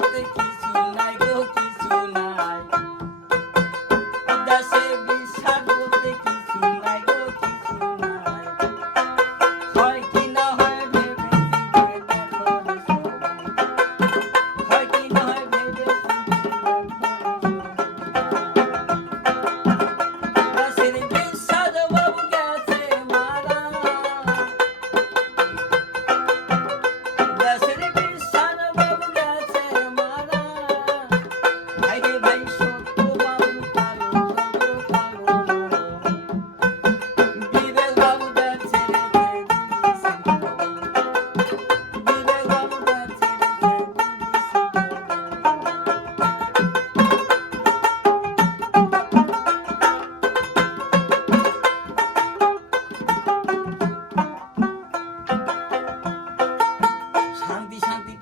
বলতে কিছু নাই গো কিছু নাই দেশে বিশ্বাস বলতে কিছু নাই গো কিছু নাই হয় কি না হয় ভেবে চিন্তে দেখো রে সবাই হয় কি না হয় ভেবে চিন্তে দেখো রে সবাই দেশের বিশ্বাস বাবু গেছে মারা দেশের বিশ্বাস বাবু গেছে মারা ভাইরে ভাই সত্য বাবু কালো জগো কালো বিবেক বাবুটা ছেড়ে দে দিয়েছে বিবেক বাবুটা ছেড়ে দে শান্তি শান্তি